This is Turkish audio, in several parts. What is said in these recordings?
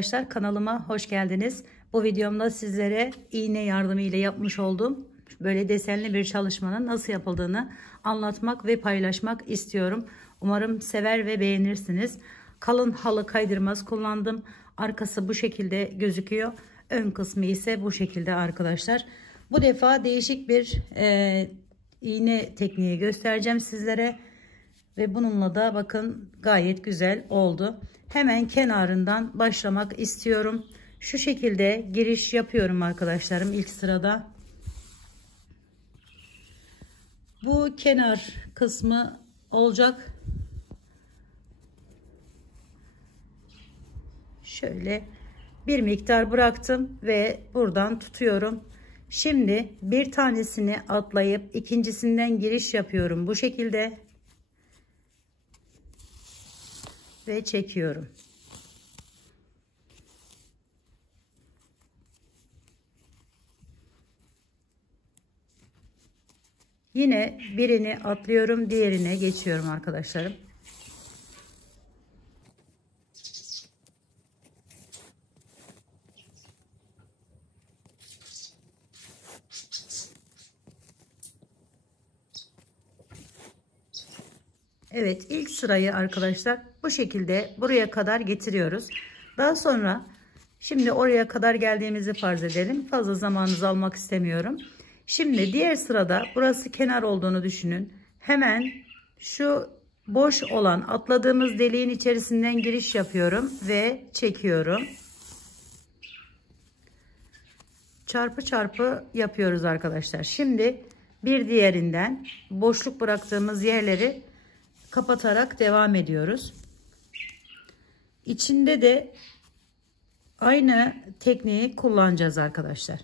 arkadaşlar, kanalıma hoş geldiniz. Bu videomda sizlere iğne yardımı ile yapmış olduğum böyle desenli bir çalışmanın nasıl yapıldığını anlatmak ve paylaşmak istiyorum. Umarım sever ve beğenirsiniz. Kalın halı kaydırmaz kullandım. Arkası bu şekilde gözüküyor. Ön kısmı ise bu şekilde arkadaşlar. Bu defa değişik bir iğne tekniği göstereceğim sizlere. Ve bununla da bakın gayet güzel oldu. Hemen kenarından başlamak istiyorum. Şu şekilde giriş yapıyorum arkadaşlarım ilk sırada. Bu kenar kısmı olacak. Şöyle bir miktar bıraktım ve buradan tutuyorum. Şimdi bir tanesini atlayıp ikincisinden giriş yapıyorum bu şekilde. Ve çekiyorum. Yine birini atlıyorum, diğerine geçiyorum arkadaşlarım. Evet, ilk sırayı arkadaşlar bu şekilde buraya kadar getiriyoruz. Daha sonra şimdi oraya kadar geldiğimizi farz edelim. Fazla zamanınızı almak istemiyorum. Şimdi diğer sırada burası kenar olduğunu düşünün. Hemen şu boş olan atladığımız deliğin içerisinden giriş yapıyorum ve çekiyorum. Çarpı çarpı yapıyoruz arkadaşlar. Şimdi bir diğerinden boşluk bıraktığımız yerleri kapatarak devam ediyoruz. İçinde de aynı tekniği kullanacağız arkadaşlar.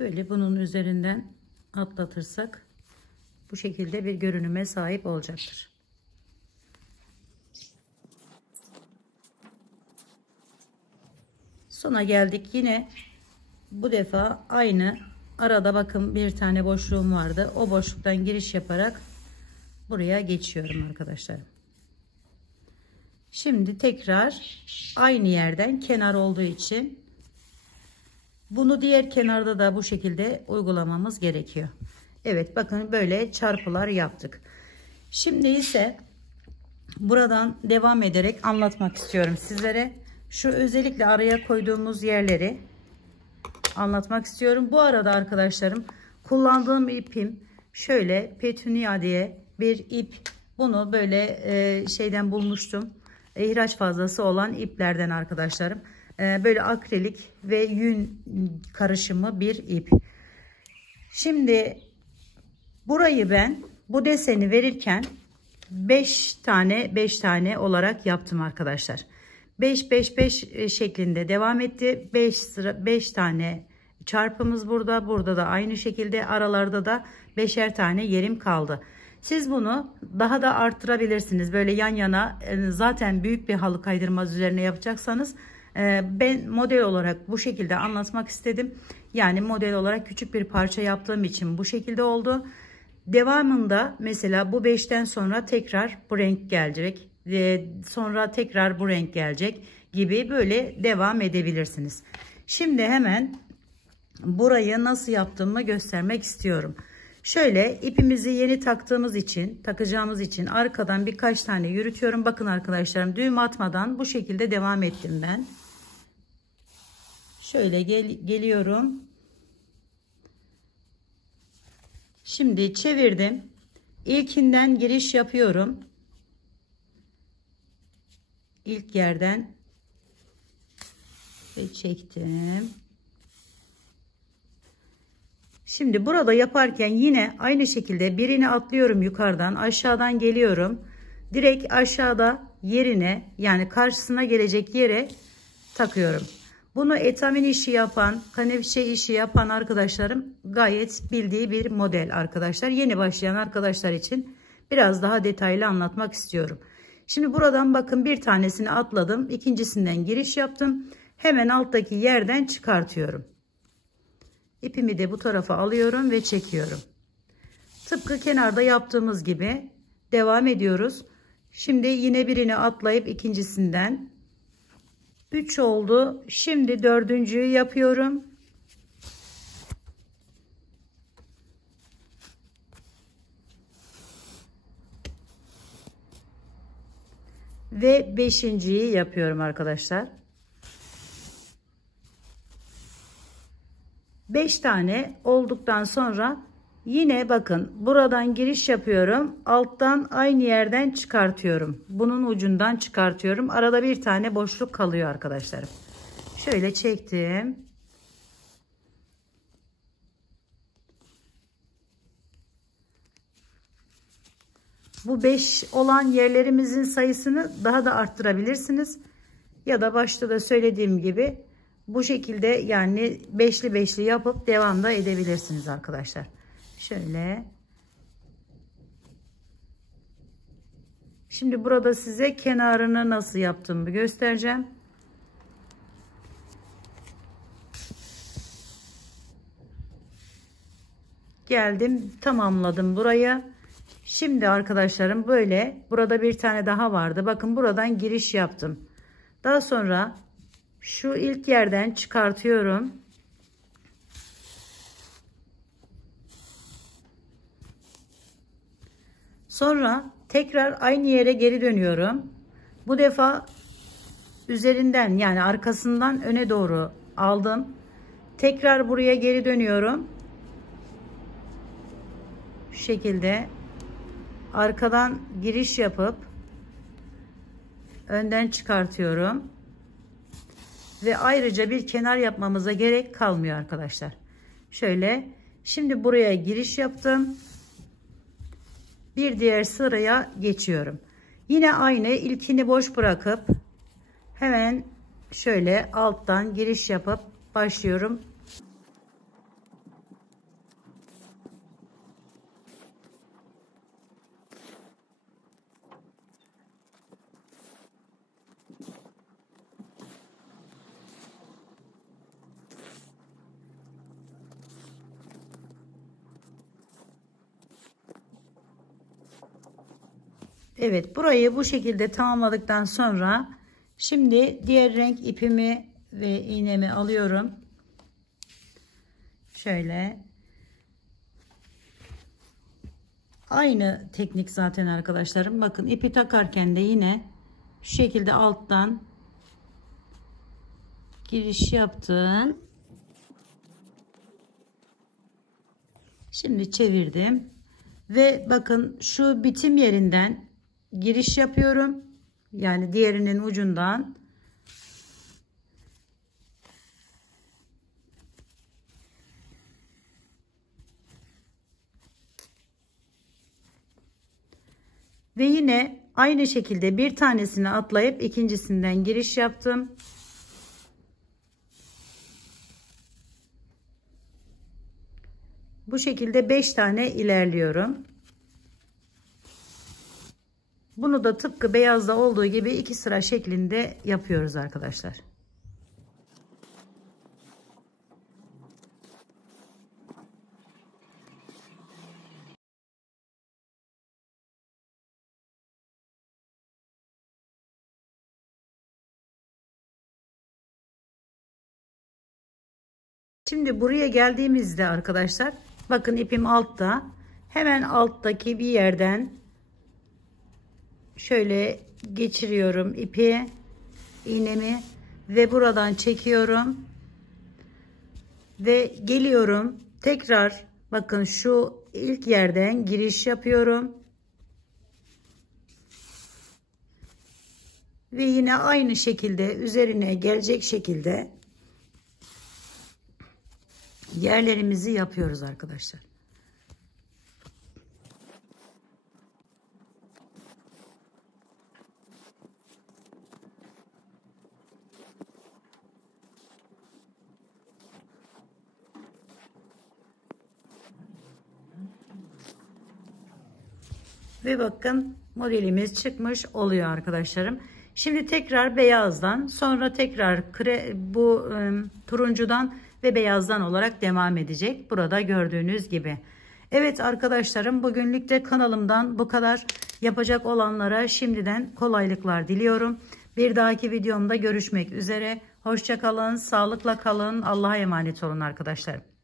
Böyle bunun üzerinden atlatırsak bu şekilde bir görünüme sahip olacaktır. Sona geldik. Yine bu defa aynı arada bakın bir tane boşluğum vardı. O boşluktan giriş yaparak buraya geçiyorum arkadaşlar. Şimdi tekrar aynı yerden kenar olduğu için bunu diğer kenarda da bu şekilde uygulamamız gerekiyor. Evet, bakın böyle çarpılar yaptık. Şimdi ise buradan devam ederek anlatmak istiyorum sizlere. Şu özellikle araya koyduğumuz yerleri anlatmak istiyorum. Bu arada arkadaşlarım kullandığım ipim şöyle Petunia diye bir ip. Bunu böyle şeyden bulmuştum. İhraç fazlası olan iplerden arkadaşlarım. Böyle akrilik ve yün karışımı bir ip. Şimdi burayı ben bu deseni verirken 5 tane olarak yaptım arkadaşlar. 5 şeklinde devam etti. 5 tane çarpımız burada da aynı şekilde, aralarda da 5'er tane yerim kaldı. Siz bunu daha da arttırabilirsiniz. Böyle yan yana, zaten büyük bir halı kaydırmaz üzerine yapacaksanız, ben model olarak bu şekilde anlatmak istedim. Yani model olarak küçük bir parça yaptığım için bu şekilde oldu. Devamında mesela bu 5'ten sonra tekrar bu renk gelecek. Sonra tekrar bu renk gelecek gibi böyle devam edebilirsiniz. Şimdi hemen burayı nasıl yaptığımı göstermek istiyorum. Şöyle ipimizi yeni takacağımız için arkadan birkaç tane yürütüyorum. Bakın arkadaşlarım, düğüm atmadan bu şekilde devam ettim ben. Şöyle geliyorum. Şimdi çevirdim. İlkinden giriş yapıyorum. İlk yerden ve çektim. Şimdi burada yaparken yine aynı şekilde birini atlıyorum, yukarıdan aşağıdan geliyorum. Direkt aşağıda yerine, yani karşısına gelecek yere takıyorum. Bunu etamin işi yapan, kanevçe işi yapan arkadaşlarım gayet bildiği bir model arkadaşlar. Yeni başlayan arkadaşlar için biraz daha detaylı anlatmak istiyorum. Şimdi buradan bakın bir tanesini atladım. İkincisinden giriş yaptım. Hemen alttaki yerden çıkartıyorum. İpimi de bu tarafa alıyorum ve çekiyorum. Tıpkı kenarda yaptığımız gibi devam ediyoruz. Şimdi yine birini atlayıp ikincisinden 3 oldu. Şimdi dördüncüyü yapıyorum. Ve beşinciyi yapıyorum arkadaşlar. 5 tane olduktan sonra yine bakın buradan giriş yapıyorum. Alttan aynı yerden çıkartıyorum. Bunun ucundan çıkartıyorum. Arada bir tane boşluk kalıyor arkadaşlarım. Şöyle çektim. Bu 5 olan yerlerimizin sayısını daha da arttırabilirsiniz. Ya da başta da söylediğim gibi bu şekilde yani beşli beşli yapıp devam da edebilirsiniz arkadaşlar. Şöyle. Şimdi burada size kenarını nasıl yaptığımı göstereceğim. Geldim, tamamladım burayı. Şimdi arkadaşlarım böyle burada bir tane daha vardı. Bakın buradan giriş yaptım. Daha sonra şu ilk yerden çıkartıyorum. Sonra tekrar aynı yere geri dönüyorum. Bu defa üzerinden yani arkasından öne doğru aldım. Tekrar buraya geri dönüyorum. Şu şekilde arkadan giriş yapıp önden çıkartıyorum. Ve ayrıca bir kenar yapmamıza gerek kalmıyor arkadaşlar. Şöyle şimdi buraya giriş yaptım. Bir diğer sıraya geçiyorum. Yine aynı ilkini boş bırakıp hemen şöyle alttan giriş yapıp başlıyorum. Evet, burayı bu şekilde tamamladıktan sonra şimdi diğer renk ipimi ve iğnemi alıyorum. Şöyle. Aynı teknik zaten arkadaşlarım. Bakın ipi takarken de yine şu şekilde alttan giriş yaptım. Şimdi çevirdim. Ve bakın şu bitim yerinden giriş yapıyorum. Yani diğerinin ucundan. Ve yine aynı şekilde bir tanesini atlayıp ikincisinden giriş yaptım. Bu şekilde 5 tane ilerliyorum. Bunu da tıpkı beyazda olduğu gibi 2 sıra şeklinde yapıyoruz arkadaşlar. Şimdi buraya geldiğimizde arkadaşlar bakın ipim altta. Hemen alttaki bir yerden şöyle geçiriyorum ipi, iğnemi ve buradan çekiyorum. Ve geliyorum. Tekrar bakın şu ilk yerden giriş yapıyorum. Ve yine aynı şekilde üzerine gelecek şekilde yerlerimizi yapıyoruz arkadaşlar. Ve bakın modelimiz çıkmış oluyor arkadaşlarım. Şimdi tekrar beyazdan sonra tekrar turuncudan ve beyazdan olarak devam edecek. Burada gördüğünüz gibi. Evet arkadaşlarım, bugünlük de kanalımdan bu kadar. Yapacak olanlara şimdiden kolaylıklar diliyorum. Bir dahaki videomda görüşmek üzere. Hoşça kalın, sağlıkla kalın. Allah'a emanet olun arkadaşlar.